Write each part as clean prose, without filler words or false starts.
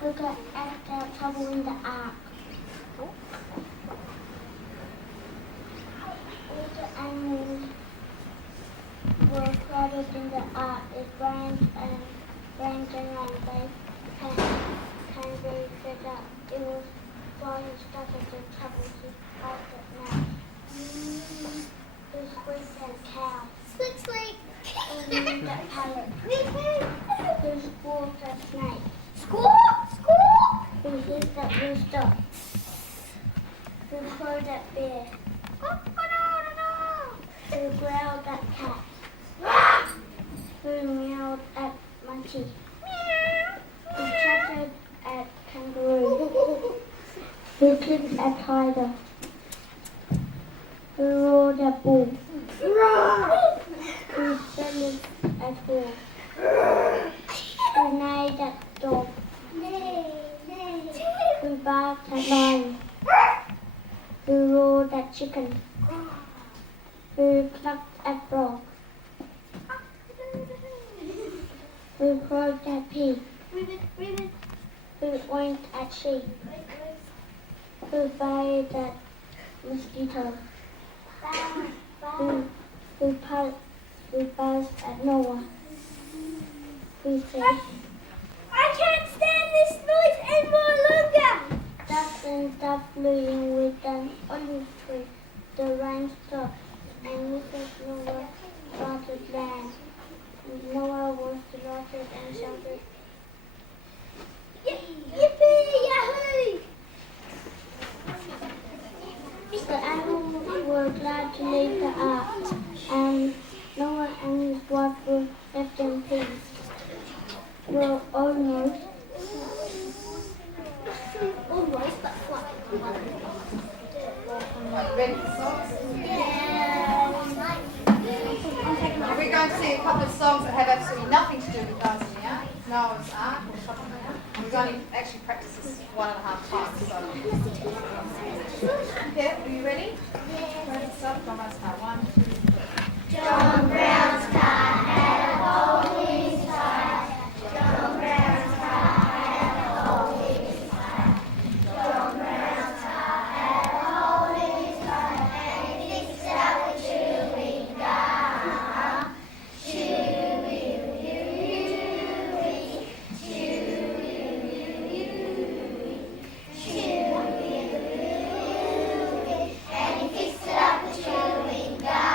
Look at the trouble in the ark. All the animals were crowded in the ark. It rained and rained and rained. They came very fed up. It was why he started the trouble to fight at night. The squeak and cow. Squeak, squeak. The parrot. The squawk and snake. Squawk, squawk. Who hissed at rooster. Who crowed at bear. Who growled at cat. Who meowed at monkey. Who chattered at kangaroo. Who clicked at tiger. Who roared at bull. Who bellowed at horse. Who neighed at dog. Who barked at lion. Who roared at chicken. Who clucked at frog. Who croaked at pig. Who oinked at sheep. Who bayed at mosquito. Who buzzed at Noah. Who said, I can't stand this noise any more longer. Ducks and dove flew in with an olive tree. The rain stopped, and Mrs. Noah started land. Noah was delighted and shouted, Yippee, yahoo! the animals were glad to leave the ark, and Noah and his wife were left in peace. Well, almost. Almost, but what? Ready for songs? We're going to sing a couple of songs that have absolutely nothing to do with Tanzania. Noah's Ark or something like that. We've only actually practiced this 1.5 times. So. Okay, are you ready? Ready, stop. John Brown's car. 1, 2, 3. John Brown's car had a hole in his tire. John Brown's car had a hole in his tire. John Brown's car had a hole in his tire, and he fixed it up with chewing gum. And he fixed it up with chewing gum.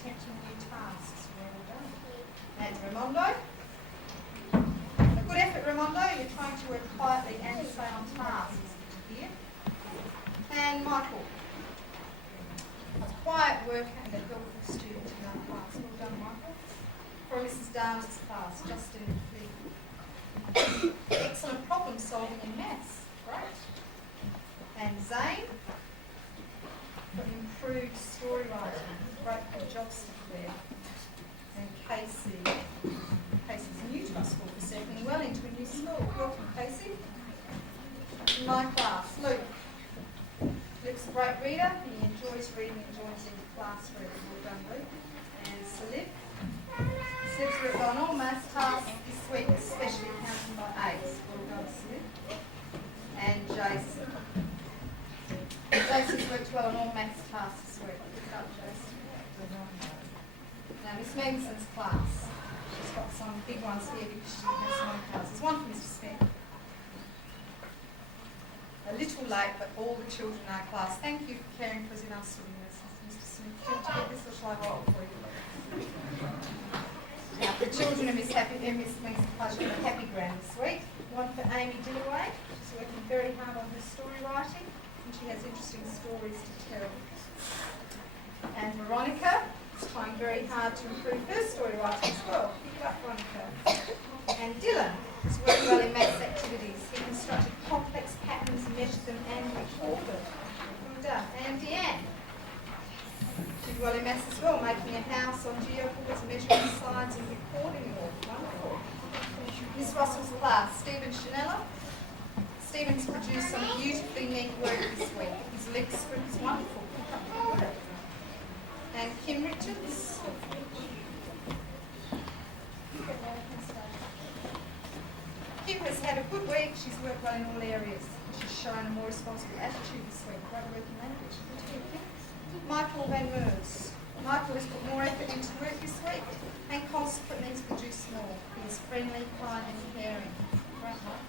attempting new tasks. Well done. And Raimondo. A good effort, Raimondo. You're trying to work quietly and stay on task. Here. And Michael. A quiet worker and a helpful student in our class. Well done, Michael. From Mrs. Darnes' class, Justin Lee. Excellent problem solving in maths. Great. And Zane. For improved story writing. Great, good job, Claire. And Casey. Casey's new to our school for settling well into a new school. Welcome, Casey. In my class, Luke. Luke's a great reader. He enjoys reading, enjoys in class reading. Well done, Luke. And Salib. Salib's worked on all maths tasks this week, especially counting by eights. Well done, Salib. And Jason. Jason's worked well on all maths tasks this week. Good job, Jason. Now, Miss Magson's class. She's got some big ones here because she has some classes. One for Mr. Smith. A little late, but all the children in our class. Thank you for caring for us in our swimming lessons, Mr. Smith. Do you want to get this or shall I roll for you? Now, the children of Miss Magson's class have a happy ground this week. One for Amy Dillaway. She's working very hard on her story writing. She has interesting stories to tell. And Veronica is trying very hard to improve her story writing as well. Pick it up, Veronica. And Dylan is working well in maths activities. He constructed complex patterns, measured them and recorded. Well done. And Deanne did well in maths as well, making a house on geoboards, measuring sides and recording it all. Wonderful. Miss Russell's class, Stephen Chanella. Stephen's produced some beautifully neat work this week. His leg script is wonderful. And Kim Richards. Kim has had a good week. She's worked well in all areas. She's shown a more responsible attitude this week. Great working language. Michael Van Meers. Michael has put more effort into work this week and consequently has produced more. He is friendly, kind and caring. Great, Michael.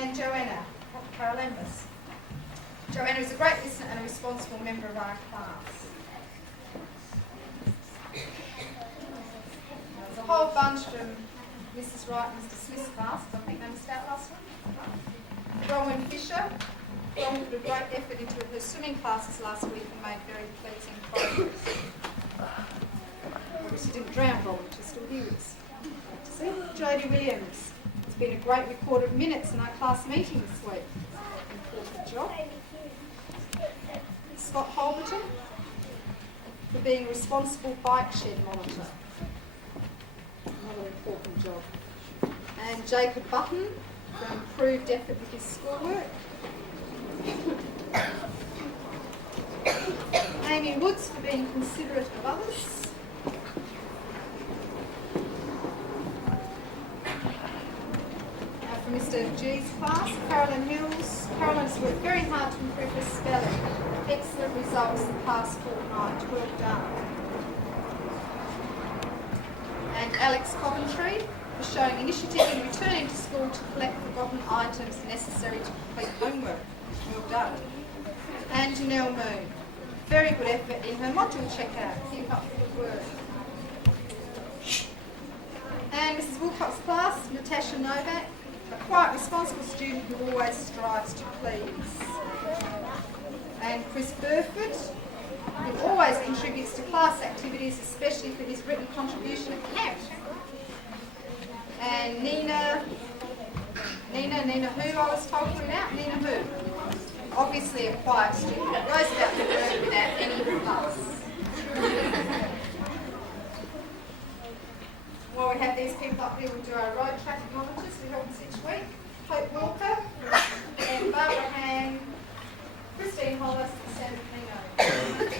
And Joanna Paralambus. Joanna is a great listener and a responsible member of our class. There's a whole bunch from Mrs. Wright and Mr. Smith's class. I think they missed out last one. Bronwyn Fisher. Bronwyn put a great effort into her swimming classes last week and made very pleasing progress. Obviously didn't drown Bronwyn, she's still here with us. See? Jodie Williams. It's been a great record of minutes in our class meeting this week. Important job. Scott Holberton for being a responsible bike shed monitor. Another important job. And Jacob Button for improved effort with his schoolwork. Amy Woods for being considerate of others. From Mr. G's class, Carolyn Hills. Carolyn's worked very hard to improve her spelling. Excellent results the past fortnight. Well done. And Alex Coventry for showing initiative in returning to school to collect forgotten items necessary to complete homework. Well done. And Janelle Moon. Very good effort in her module checkout. Keep up the good work. And Mrs. Wilcox's class, Natasha Novak. A quiet, responsible student who always strives to please. And Chris Burford, who always contributes to class activities, especially for his written contribution at camp. And Nina who I was told about? Nina who? Obviously a quiet student who goes about the work without any fuss. While we have these people up here, we'll do our road traffic monitors who help us each week. Hope Walker, and Barbara Han, Christine Hollis, and Sandra Pino. And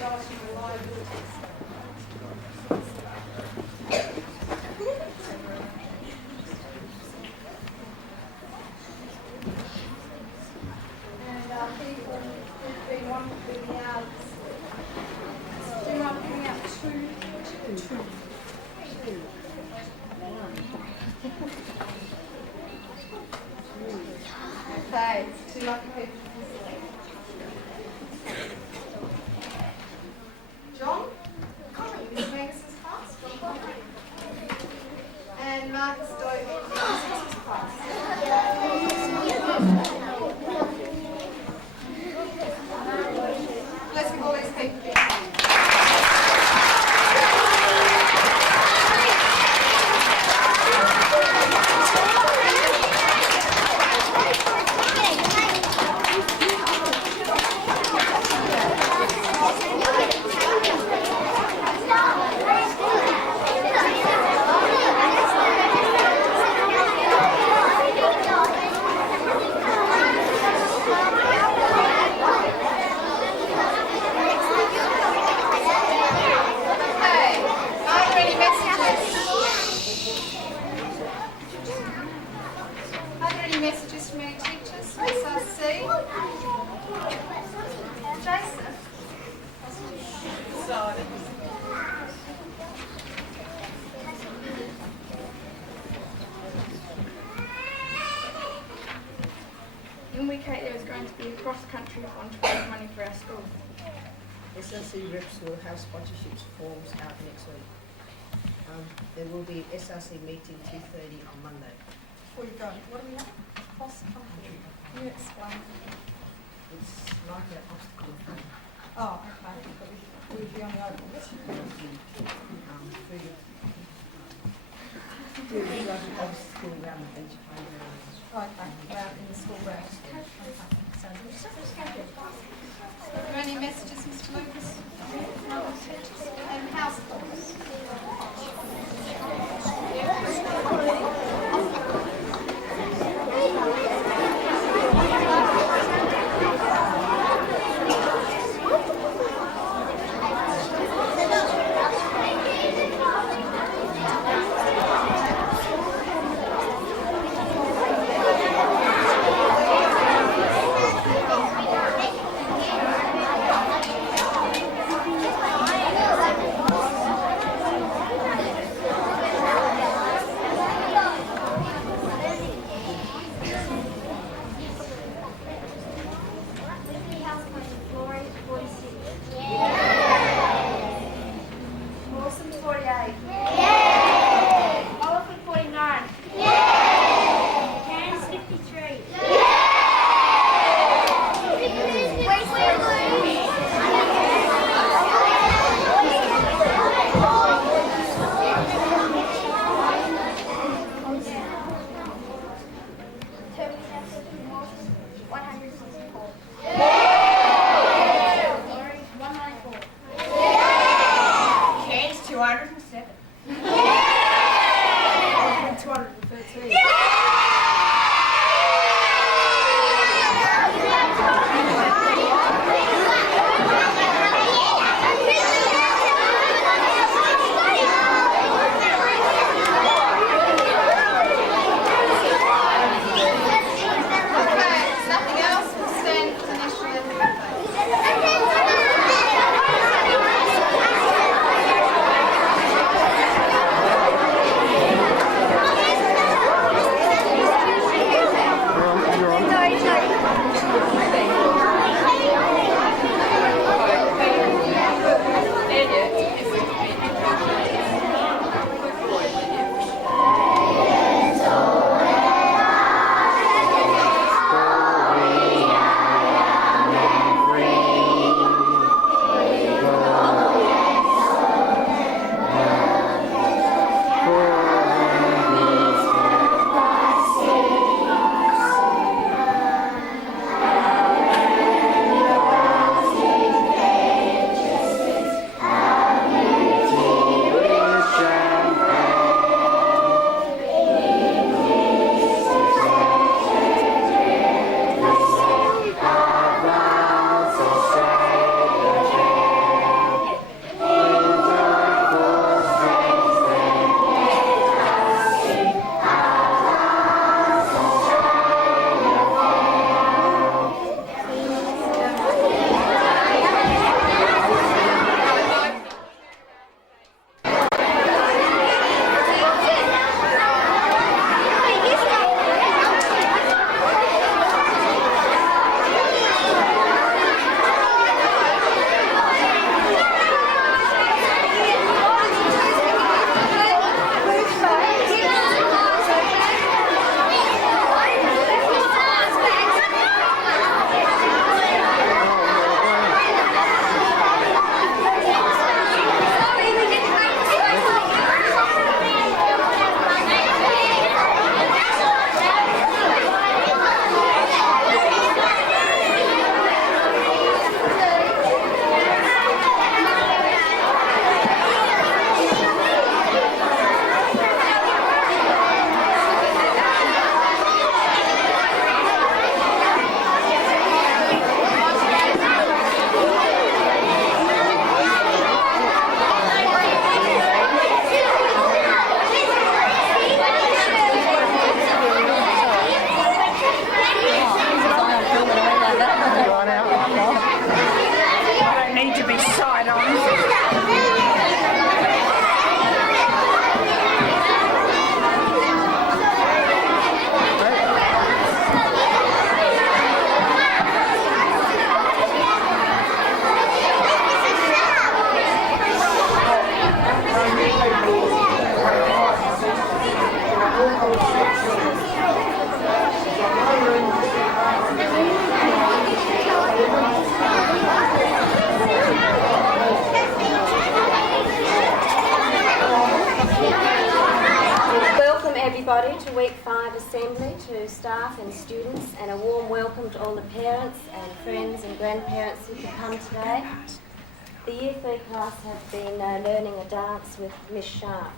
people who've been wonderful in the hours. Do you mind putting out two? Okay, two lucky people. John? Marcus Doyle in physics class. Let's give all these people a big hand. Okay, are there any messages? Are there any messages from any teachers from SRC? Jason? Sorry. In week 8 there is going to be a cross-country fund to raise money for our school. SRC reps will have sponsorships forms out next week. There will be an SRC meeting 2:30 on Monday. Before you go, what do we have? Cross country. Can you explain? It's like an obstacle thing. Oh, okay. But we'll be on the open. There will be like an obstacle around the beach playground. Okay, around in the school grounds. Are there any messages, Mr. Lucas? And house calls? everybody to Week 5 Assembly, to staff and students, and a warm welcome to all the parents and friends and grandparents who could come today. The Year 3 class have been learning a dance with Miss Sharp.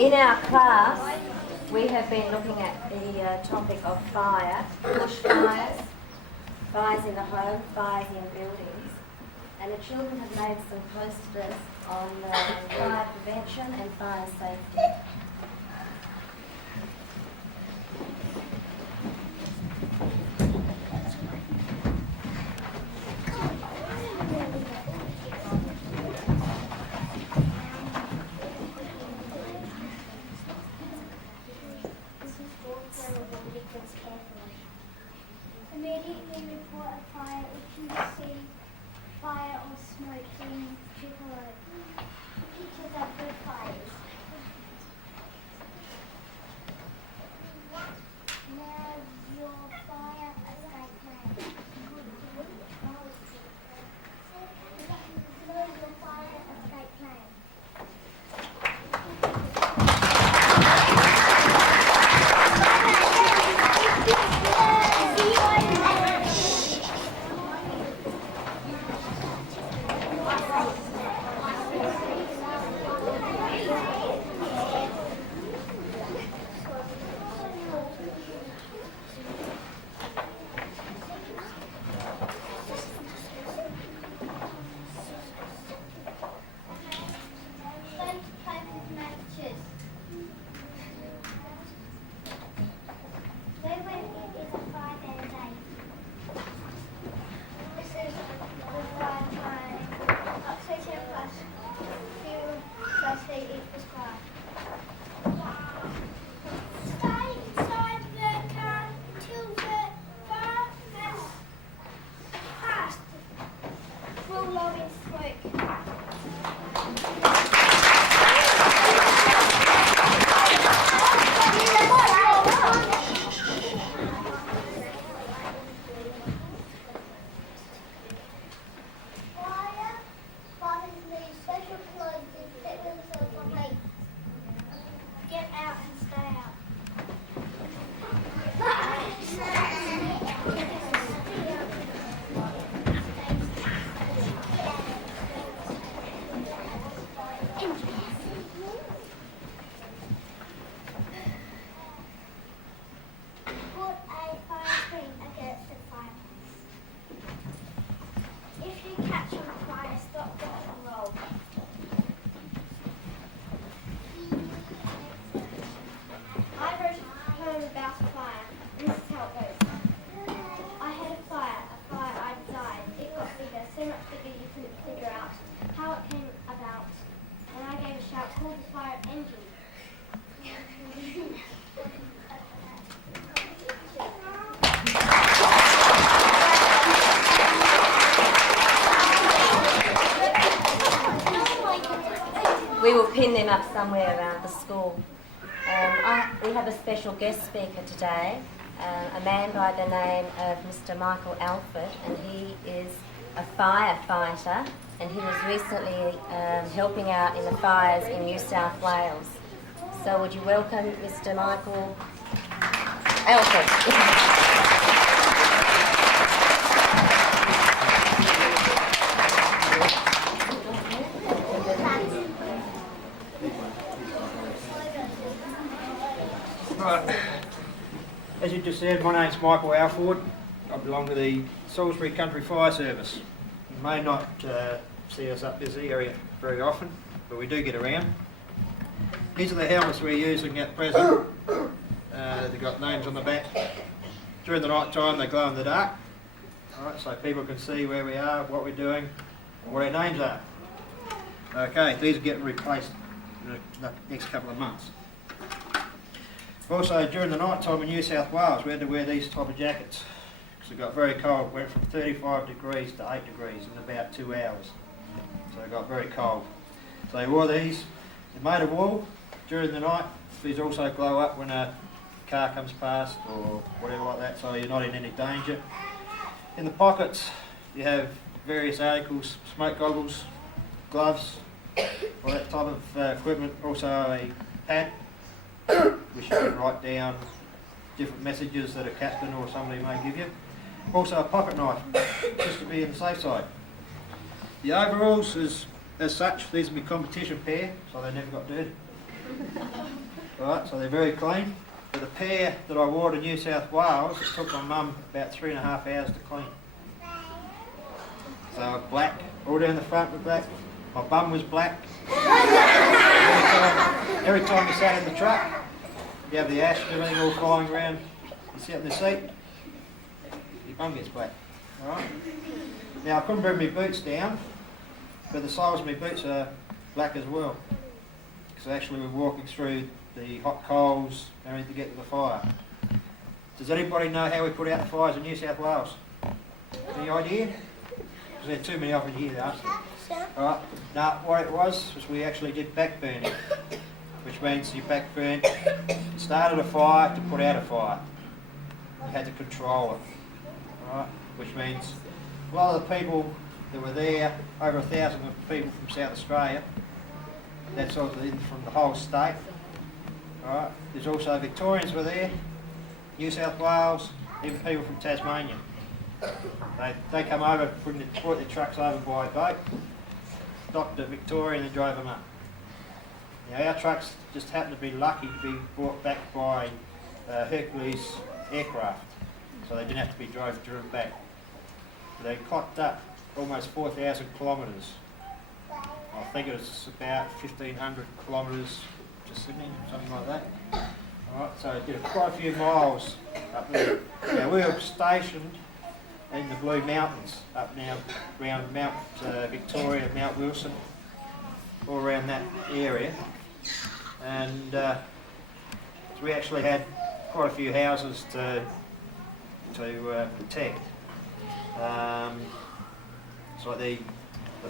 In our class, we have been looking at the topic of fire, bushfires, fires in the home, fires in buildings, and the children have made some posters on fire prevention and fire safety. Immediately report a fire if you see fire or smoke being below. Pictures of good fires. Now your fire escape plan. Know your fire escape plan. up somewhere around the school. We have a special guest speaker today, a man by the name of Mr. Michael Alford, and he is a firefighter, and he was recently helping out in the fires in New South Wales. So would you welcome Mr. Michael Alford? Right. As you just said, my name's Michael Alford. I belong to the Salisbury Country Fire Service. You may not see us up this area very often, but we do get around. These are the helmets we're using at present. They've got names on the back. During the night time they glow in the dark, right, so people can see where we are, what we're doing, and what our names are. Okay, these are getting replaced in the next couple of months. Also, during the night time in New South Wales, we had to wear these type of jackets because it got very cold. It went from 35 degrees to 8 degrees in about 2 hours. So it got very cold. So we wore these. They're made of wool. During the night, these also glow up when a car comes past or whatever like that, so you're not in any danger. In the pockets, you have various articles, smoke goggles, gloves, all that type of equipment. Also a pad, which you can write down different messages that a captain or somebody may give you. Also a pocket knife, just to be on the safe side. The overalls, as such, these are my competition pair, so they never got dirty. Right, so they're very clean. But the pair that I wore to New South Wales, it took my mum about 3.5 hours to clean. So black, all down the front was black. My bum was black. Every time you sat in the truck, you have the ash and everything all flying around. You sit in the seat, your bum gets black. Alright? Now I couldn't bring my boots down, but the soles of my boots are black as well. Because actually we're walking through the hot coals and everything to get to the fire. Does anybody know how we put out the fires in New South Wales? Any idea? Because there are too many of them here, aren't there? Alright, now what it was we actually did back burning, which means you back burn, started a fire to put out a fire. You had to control it, right? Which means a lot of the people that were there, over 1,000 people from South Australia, that's also from the whole state. Right. There's also Victorians were there, New South Wales, even people from Tasmania. They come over, brought their trucks over by boat, stopped at Victoria and then drove them up. Now our trucks just happened to be lucky to be brought back by Hercules aircraft, so they didn't have to be driven back. But they clocked up almost 4,000 kilometres. I think it was about 1,500 kilometres to Sydney, something like that. Alright, so it did quite a few miles up there. Now we were stationed in the Blue Mountains up now around Mount Victoria, Mount Wilson, all around that area. And so we actually had quite a few houses to protect. So the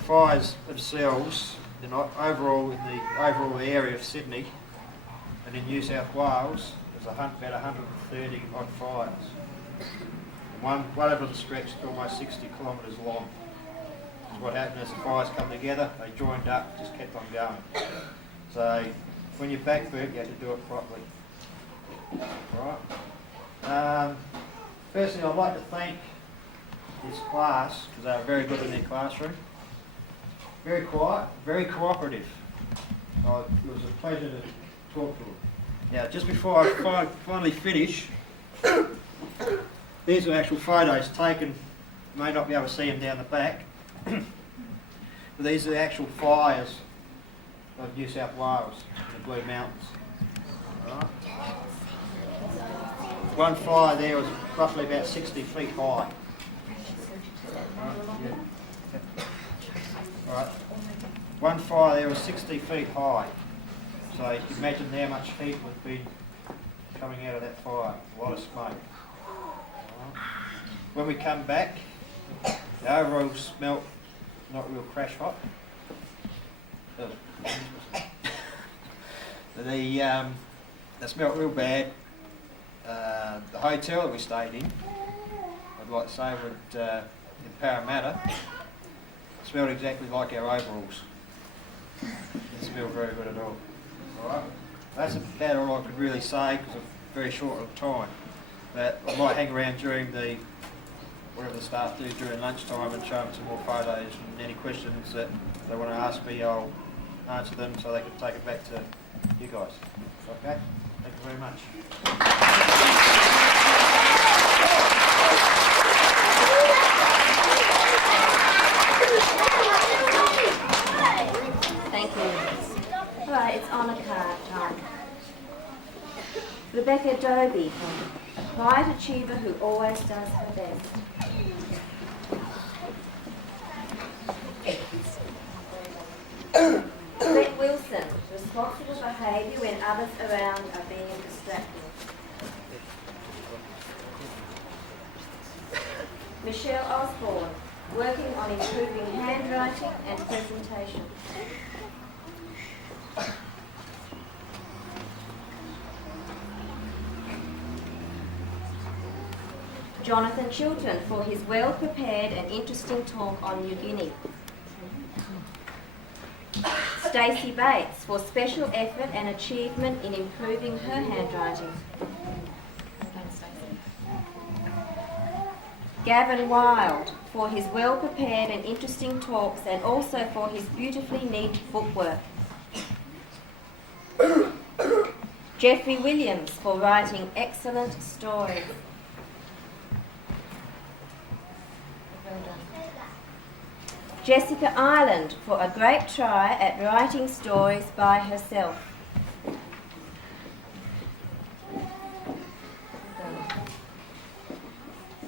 fires themselves, they're not overall in the overall area of Sydney and in New South Wales, there's about 130 odd fires. And one of them stretched almost 60 kilometres long. So what happened as the fires come together, they joined up, just kept on going. So when you're back burnt, you have to do it properly. Right. Firstly, I'd like to thank this class because they were very good in their classroom. Very quiet, very cooperative. It was a pleasure to talk to them. Now, just before I finally finish, these are actual photos taken. You may not be able to see them down the back, but these are the actual fires of New South Wales in the Blue Mountains. Right. One fire there was roughly about 60 feet high. Right, yeah. Right. One fire there was 60 feet high. So you can imagine how much heat would be coming out of that fire. A lot of smoke. Right. When we come back, the overall smelt not real crash hot. They smelt real bad. The hotel that we stayed in, I'd like to say, in Parramatta, smelled exactly like our overalls. Didn't smell very good at all. Alright? That's about all I could really say because of very short of time. But I might hang around during whatever the staff do during lunchtime and show them some more photos, and any questions that they want to ask me, I'll answer them so they can take it back to you guys. Okay? Thank you very much. Thank you. Right, it's honour card time. Rebecca Dobie, a quiet achiever who always does her best. Brett Wilson, responsible behaviour when others around are being distracted. Michelle Osborne, working on improving handwriting and presentation. Jonathan Chilton for his well-prepared and interesting talk on New Guinea. Stacey Bates for special effort and achievement in improving her handwriting. Gavin Wild for his well-prepared and interesting talks and also for his beautifully neat footwork. Jeffrey Williams for writing excellent stories. Jessica Ireland for a great try at writing stories by herself.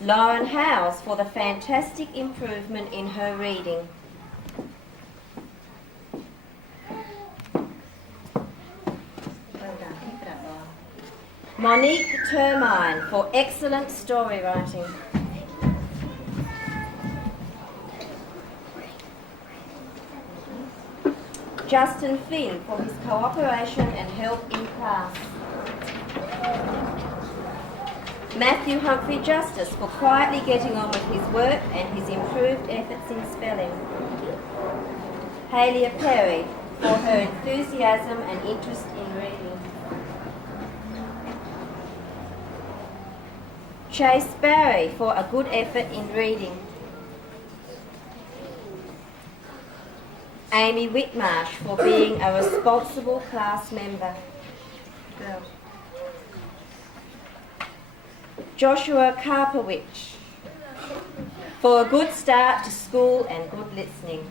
Lauren Howes for the fantastic improvement in her reading. Well done, keep it up, Lauren. Monique Termine for excellent story writing. Justin Flynn for his cooperation and help in class. Matthew Humphrey Justice for quietly getting on with his work and his improved efforts in spelling. Halia Perry for her enthusiasm and interest in reading. Chase Barry for a good effort in reading. Amy Whitmarsh for being a responsible class member. Girl. Joshua Karpowicz for a good start to school and good listening.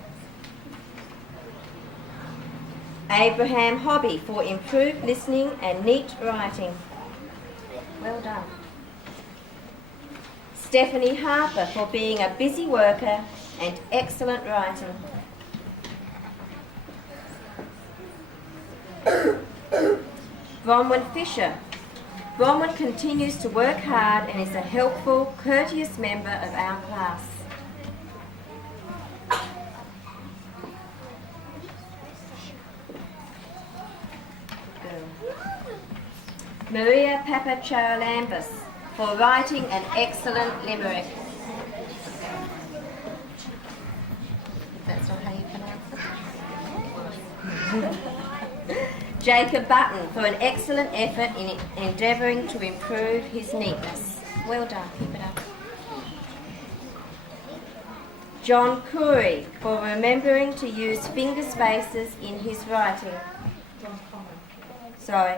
Abraham Hobby for improved listening and neat writing. Well done. Stephanie Harper for being a busy worker and excellent writing. Bronwyn Fisher. Bronwyn continues to work hard and is a helpful, courteous member of our class. Maria Papacharalambis for writing an excellent limerick. That's not how you pronounce it. Jacob Button for an excellent effort in endeavouring to improve his neatness. Well done, keep it up. John Curry for remembering to use finger spaces in his writing. Sorry.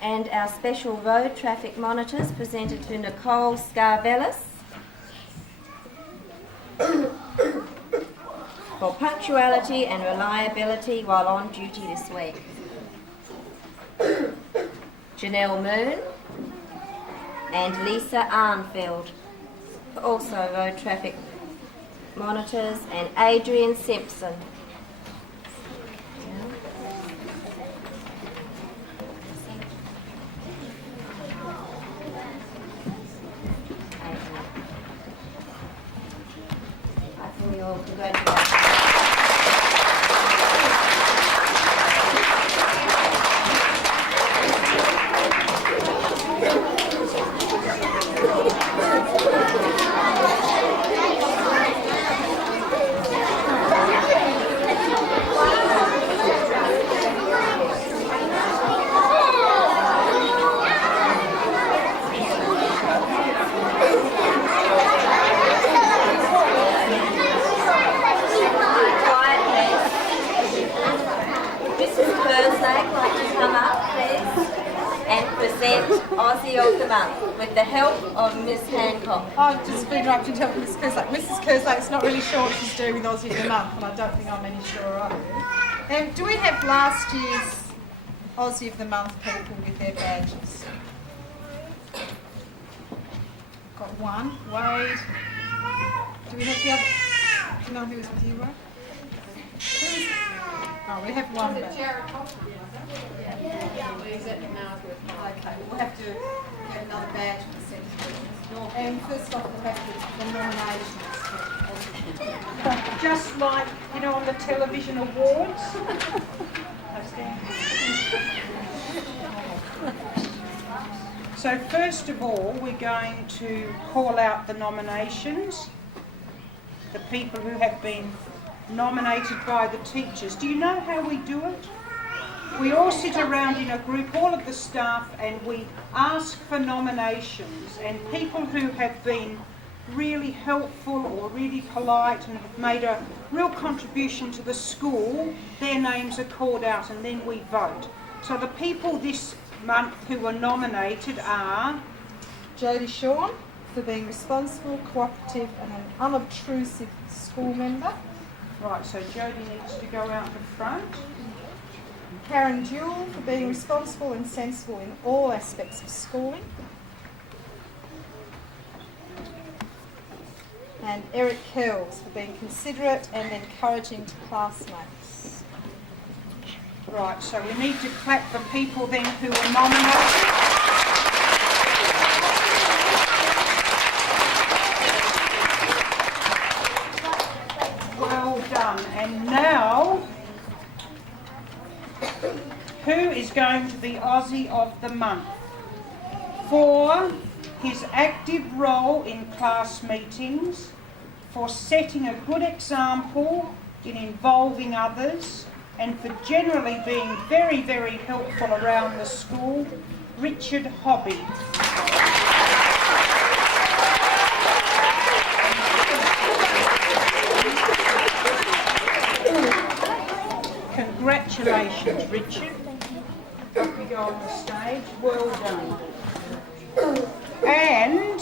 And our special road traffic monitors presented to Nicole Scarvellis for punctuality and reliability while on duty this week. Janelle Moon and Lisa Arnfield for also road traffic monitors, and Adrian Simpson. your congratulations. Aussie of the Month with the help of Miss Hancock. I've just been interrupted to help Mrs. Kerslake. Mrs. Kerslake's not really sure what she's doing with Aussie of the Month, and I don't think I'm any sure either. Do we have last year's Aussie of the Month people with their badges? Got one. Wade. Do we have the other? Do you know who was with you, Wade? Oh, we have one badge. Okay, we'll have to get another badge for the second. And first off, we'll have the nominations. Just like, you know, on the television awards. So first of all, we're going to call out the nominations, the people who have been nominated by the teachers. Do you know how we do it? We all sit around in a group, all of the staff, and we ask for nominations, and people who have been really helpful or really polite and have made a real contribution to the school, their names are called out and then we vote. So the people this month who were nominated are Jodie Shawn for being responsible, cooperative and an unobtrusive school member. Right, so Jodie needs to go out the front. Karen Jewell for being responsible and sensible in all aspects of schooling. And Eric Kells for being considerate and encouraging to classmates. Right, so we need to clap for people then who were nominated. Well done. And now, who is going to be Aussie of the Month? For his active role in class meetings, for setting a good example in involving others, and for generally being very, very helpful around the school, Richard Hobby. Congratulations, Richard. Up we go on the stage. Well done. And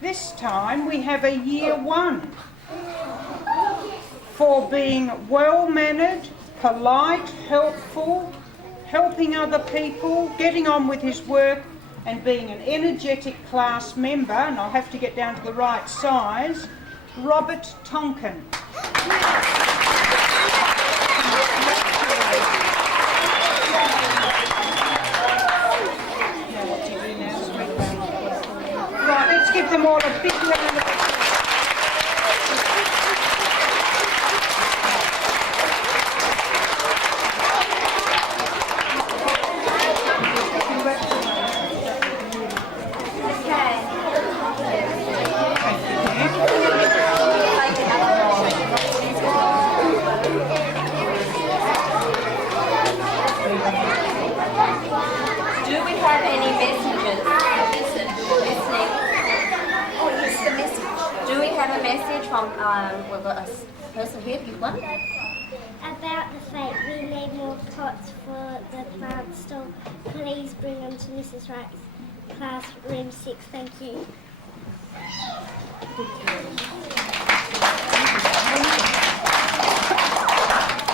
this time we have a year one for being well-mannered, polite, helpful, helping other people, getting on with his work and being an energetic class member, and I'll have to get down to the right size, Robert Tonkin. Right, let's give them all a big round of applause. Do we have any messages? Listening. Oh, yes, the message. Do we have a message from, we've got a person here, give one. About the fate, we need more pots for the plant store. Please bring them to Mrs. Wright's classroom 6. Thank you.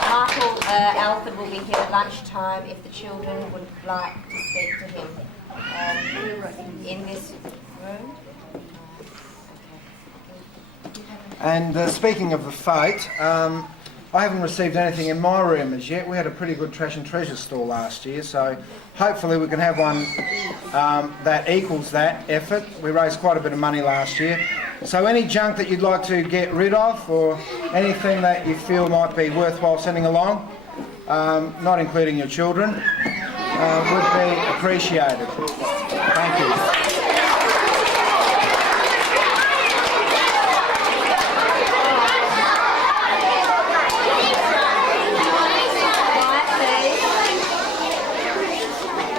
Michael Alford will be here at lunchtime if the children would like to speak to him in this room. And speaking of the fete, I haven't received anything in my room as yet. We had a pretty good trash and treasure store last year, so hopefully we can have one that equals that effort. We raised quite a bit of money last year. So any junk that you'd like to get rid of, or anything that you feel might be worthwhile sending along, not including your children, would be appreciated. Thank you.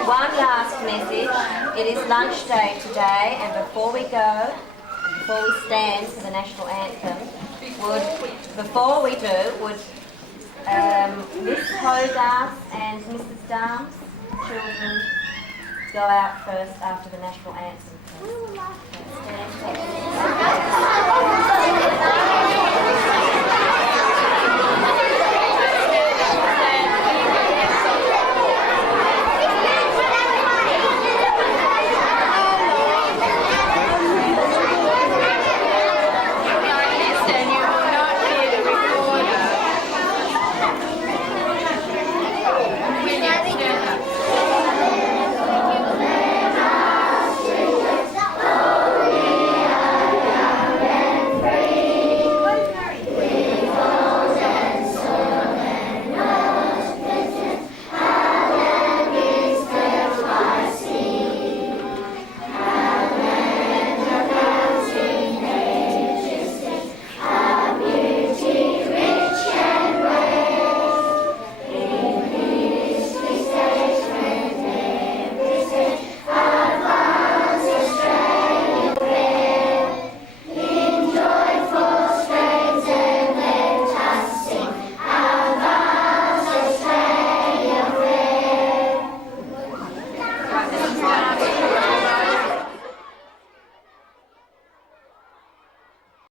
One last message. It is lunch day today, and before we go, before we stand for the national anthem, would Miss Hogarth and Mrs. Dahm's children go out first after the national anthem? Stand.